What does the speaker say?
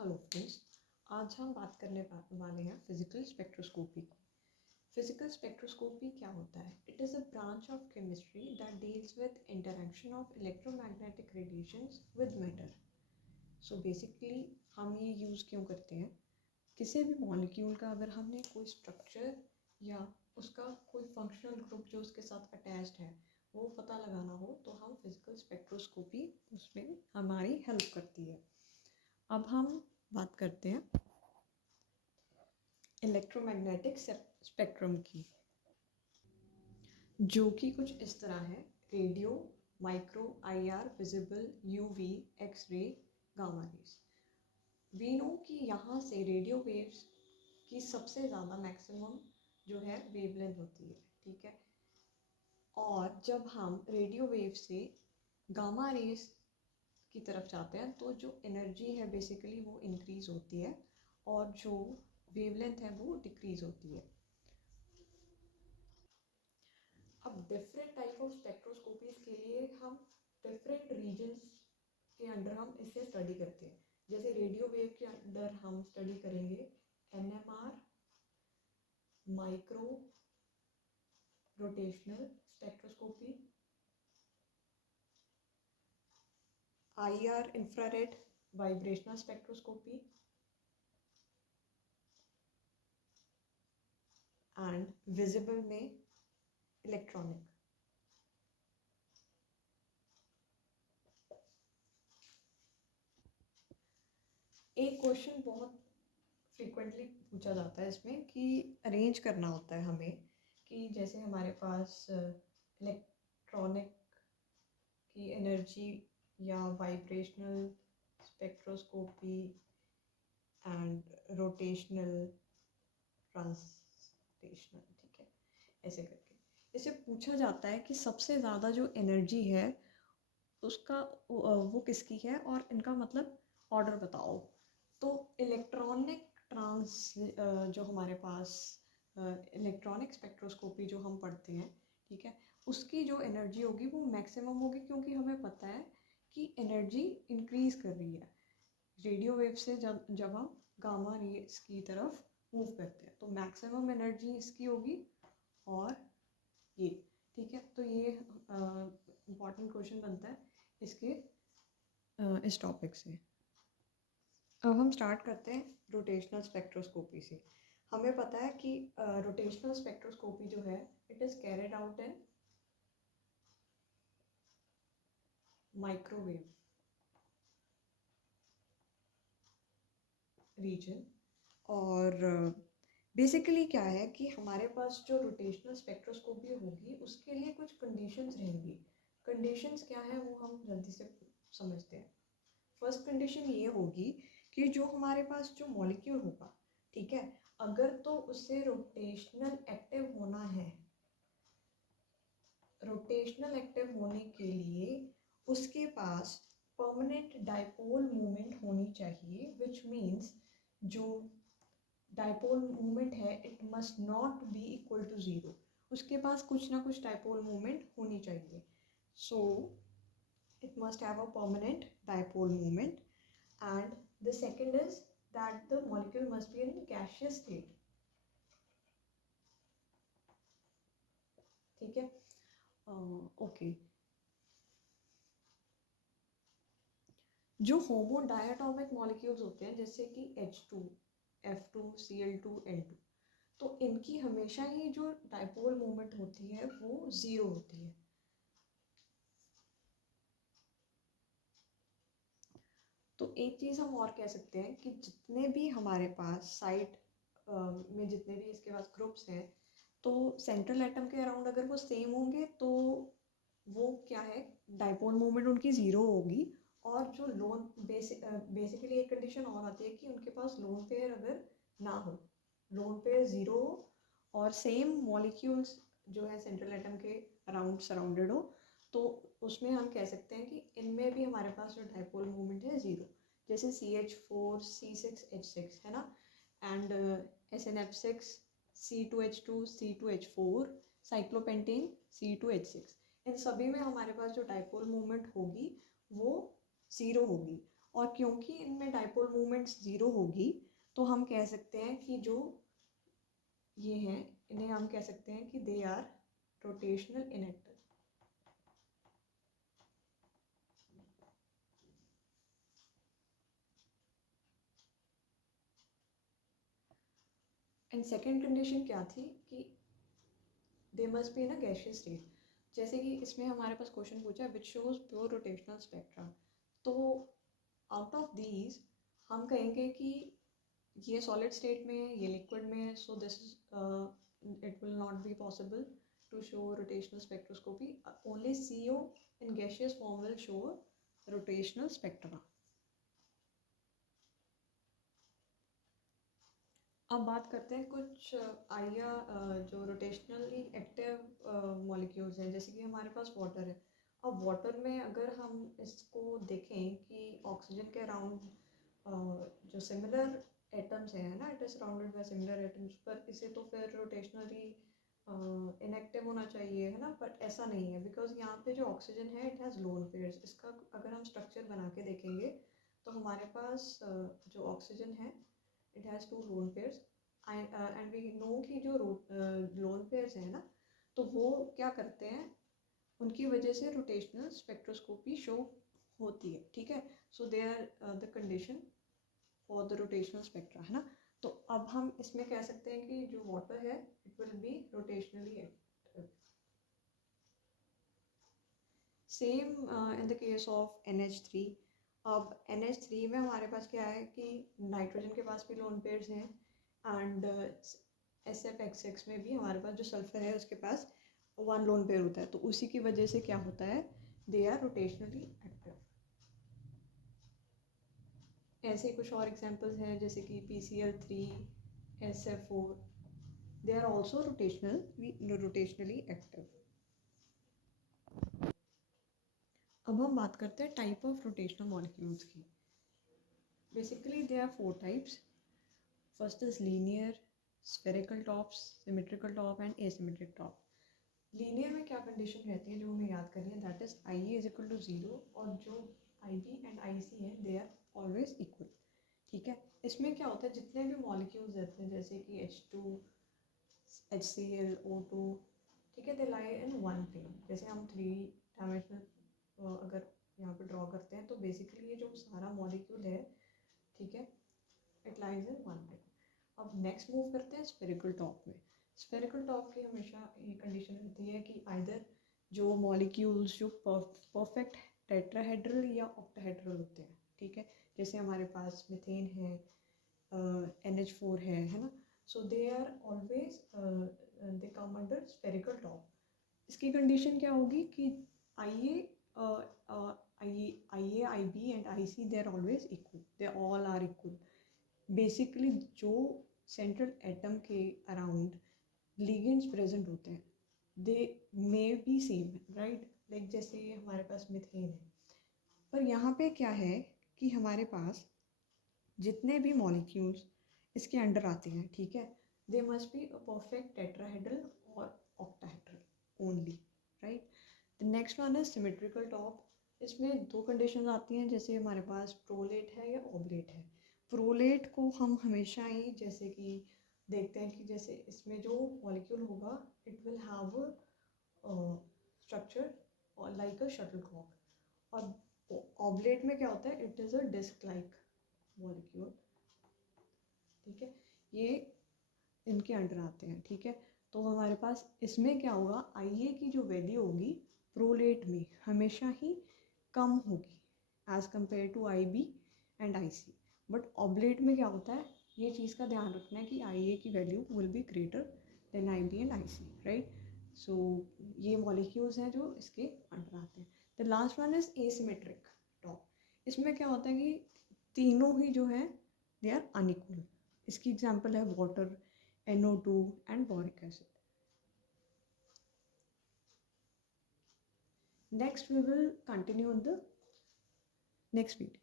Hello friends, आज हम बात करने वाले हैं फिजिकल स्पेक्ट्रोस्कोपी की। फिजिकल स्पेक्ट्रोस्कोपी क्या होता है? It is a branch of chemistry that deals with interaction of electromagnetic radiations with matter. So basically हम ये यूज़ क्यों करते हैं? किसी भी मॉलिक्यूल का अगर हमने कोई स्ट्रक्चर या उसका कोई फंक्शनल ग्रुप जो उसके साथ अटैच्ड है वो पता लगाना हो तो हम फिजिकल स्पेक्ट्रोस्कोपी उसमें हमारी हेल्प करती है। अब हम बात करते हैं इलेक्ट्रोमैग्नेटिक स्पेक्ट्रम की, जो कि कुछ इस तरह है: radio, micro, IR, visible, UV, X ray, gamma rays. We know कि यहाँ से रेडियो वेव्स की सबसे ज़्यादा मैक्सिमम जो है वेवलेंथ होती है, ठीक है। और जब हम रेडियो वेव से गामा रेज की तरफ जाते हैं तो जो एनर्जी है बेसिकली वो इंक्रीज होती है और जो वेवलेंथ है वो डिक्रीज होती है। अब डिफरेंट टाइप ऑफ स्पेक्ट्रोस्कोपीज के लिए हम डिफरेंट रीजन्स के अंडर हम इसे स्टडी करते हैं। जैसे रेडियो वेव के अंडर हम स्टडी करेंगे NMR, micro rotational spectroscopy, IR infrared vibrational spectroscopy and visible में इलेक्ट्रॉनिक। एक क्वेश्चन बहुत फ्रीक्वेंटली पूछा जाता है इसमें कि अरेंज करना होता है हमें कि जैसे हमारे पास इलेक्ट्रॉनिक की एनर्जी या vibrational spectroscopy and rotational translational, ठीक है, ऐसे करके इसे पूछा जाता है कि सबसे ज़्यादा जो एनर्जी है उसका वो किसकी है और इनका मतलब ऑर्डर बताओ। तो इलेक्ट्रॉनिक जो हमारे पास इलेक्ट्रॉनिक स्पेक्ट्रोस्कोपी जो हम पढ़ते हैं, ठीक है, उसकी जो एनर्जी होगी वो मैक्सिमम होगी, क्योंकि हमें पता है कि एनर्जी इंक्रीज कर रही है रेडियो वेव से जब हम गामा रेज की तरफ मूव करते हैं तो मैक्सिमम एनर्जी इसकी होगी। और ये ठीक है, तो ये इम्पॉर्टेंट क्वेश्चन बनता है इसके इस टॉपिक से। अब हम स्टार्ट करते हैं रोटेशनल स्पेक्ट्रोस्कोपी से। हमें पता है कि रोटेशनल स्पेक्ट्रोस्कोपी जो है it is carried out in microwave region. और बेसिकली क्या है कि हमारे पास जो रोटेशनल स्पेक्ट्रोस्कोपी होगी उसके लिए कुछ कंडीशंस रहेंगी। कंडीशंस क्या है वो हम जल्दी से समझते हैं। फर्स्ट कंडीशन ये होगी कि जो हमारे पास जो मॉलिक्यूल होगा, ठीक है, अगर तो उससे रोटेशनल एक्टिव होना है, रोटेशनल एक्टिव होने के लिए उसके पास परमानेंट डाइपोल मोमेंट होनी चाहिए, विच मीन्स जो डाइपोल मोमेंट है it must not be equal to zero. उसके पास कुछ ना कुछ डाइपोल मोमेंट होनी चाहिए। सो it must have a permanent dipole moment, and the second is that the molecule must be in gaseous state, ठीक है। ओके, जो होमो डायटोमिक मॉलिक्यूल्स होते हैं जैसे कि H2, F2, Cl2, N2, तो इनकी हमेशा ही जो डाइपोल मोमेंट होती है वो ज़ीरो होती है। तो एक चीज़ हम और कह सकते हैं कि जितने भी हमारे पास साइड में जितने भी इसके पास ग्रुप्स हैं तो सेंट्रल एटम के अराउंड अगर वो सेम होंगे तो वो क्या है, डाइपोल मोमेंट उनकी ज़ीरो होगी। और जो लोन बेसिकली एक कंडीशन और आती है कि उनके पास लोन पेयर अगर ना हो, लोन पेयर ज़ीरो हो और सेम मॉलिक्यूल्स जो है सेंट्रल एटम के अराउंड सराउंडेड हो, तो उसमें हम कह सकते हैं कि इनमें भी हमारे पास जो डाइपोल मोमेंट है ज़ीरो। जैसे CH4 C6H6 है ना, and SNF6 C2H2 C2H4 cyclopentane C2H6, इन सभी में हमारे पास जो डाइपोल मोमेंट होगी वो ज़ीरो होगी। और क्योंकि इनमें डाइपोल मोमेंट्स ज़ीरो होगी तो हम कह सकते हैं कि जो ये हैं इन्हें हम कह सकते हैं कि they are rotational inactive. And second condition क्या थी कि they must be in a gaseous state. जैसे कि इसमें हमारे पास क्वेश्चन पूछा है which shows pure rotational spectra, तो आउट ऑफ दीज हम कहेंगे कि ये सॉलिड स्टेट में है, ये लिक्विड में है, so this is it will not be possible to show rotational spectroscopy. Only CO in gaseous form will show rotational spectra. अब बात करते हैं कुछ आइडिया जो रोटेशनली एक्टिव मॉलिक्यूल्स हैं, जैसे कि हमारे पास वाटर है। अब वाटर में अगर हम इसको देखें कि ऑक्सीजन के अराउंड जो सिमिलर एटम्स हैं ना, it is surrounded by similar atoms, पर इसे तो फिर रोटेशनली इनएक्टिव होना चाहिए है ना, बट ऐसा नहीं है बिकॉज यहाँ पे जो ऑक्सीजन है इट हैज़ लोन पेयर्स। इसका अगर हम स्ट्रक्चर बना के देखेंगे तो हमारे पास जो ऑक्सीजन है it has two lone pairs and we know कि जो लोन पेयर्स हैं ना, तो वो क्या करते हैं, उनकी वजह से रोटेशनल स्पेक्ट्रोस्कोपी शो होती है, ठीक है। So they are the condition for the rotational spectra, है ना। तो अब हम इसमें कह सकते हैं कि जो वाटर है it will be rotationally active. Same in the case of NH3। अब NH3 में हमारे पास क्या है कि नाइट्रोजन के पास भी लोन पेयर्स हैं एंड SFX6 में भी हमारे पास जो सल्फर है उसके पास वन लोन पेयर होता है, तो उसी की वजह से क्या होता है, दे आर रोटेशनली एक्टिव। ऐसे ही कुछ और एग्जांपल्स हैं जैसे कि PCl3, SF4, they are also rotationally active. अब हम बात करते हैं टाइप ऑफ रोटेशनल मॉलिक्यूल्स की। Basically they are 4 types. First is linear, spherical tops, symmetrical top and asymmetric top. Linear में क्या कंडीशन रहती है जो हमें याद करनी है, that is IA is equal to 0 और जो IB एंड IC है दे आर ऑलवेज इक्वल, ठीक है। इसमें क्या होता है, जितने भी मॉलिक्यूल्स रहते हैं जैसे कि H2, HCl, O2, ठीक है, दे लाई इन वन प्लेन। जैसे हम 3 डायमेंशनल अगर यहाँ पे ड्रॉ करते हैं तो बेसिकली ये जो सारा मॉलिक्यूल है, ठीक है, it lies in one plane. अब नेक्स्ट मूव करते हैं स्फेरिकल टॉप में। स्फेरिकल टॉप की हमेशा ये कंडीशन रहती है कि आइदर जो मॉलिक्यूल्स जो परफेक्ट टेट्राहेड्रल या ऑक्टाहेड्रल होते हैं, ठीक है, जैसे हमारे पास मीथेन है, NH4 है ना, so they are always they come under spherical top. इसकी कंडीशन क्या होगी कि IA IB and IC they are always equal, they all are equal. Basically जो सेंट्रल एटम के अराउंड लिगेंड्स प्रेजेंट होते हैं they may be same, right, like जैसे हमारे पास मीथेन है, पर यहाँ पे क्या है कि हमारे पास जितने भी मॉलिक्यूल्स इसके अंडर आते हैं, ठीक है, they must be a perfect tetrahedral और octahedral only, right. The next one is symmetrical top. इसमें 2 कंडीशन आती हैं, जैसे हमारे पास प्रोलेट है या ऑब्लेट है। प्रोलेट को हम हमेशा ही जैसे कि देखते हैं कि जैसे इसमें जो मॉलिक्यूल होगा it will have structure like a shuttlecock, और ऑब्लेट में क्या होता है, it is a disc like molecule, ठीक है, ये इनके अंडर आते हैं, ठीक है। तो हमारे पास इसमें क्या होगा, IA की जो वैल्यू होगी प्रोलेट में हमेशा ही कम होगी as compared to IB and IC, but oblate में क्या होता है, ये चीज़ का ध्यान रखना है कि IA की value will be greater than IB and IC, right. So ये मॉलिक्यूल्स हैं जो इसके अंडर आते हैं। The last one is asymmetric top. इसमें क्या होता है कि तीनों ही जो है दे आर अनइक्वल। इसकी एग्जांपल है water, NO2 and boric acid. Next we will continue in the next video.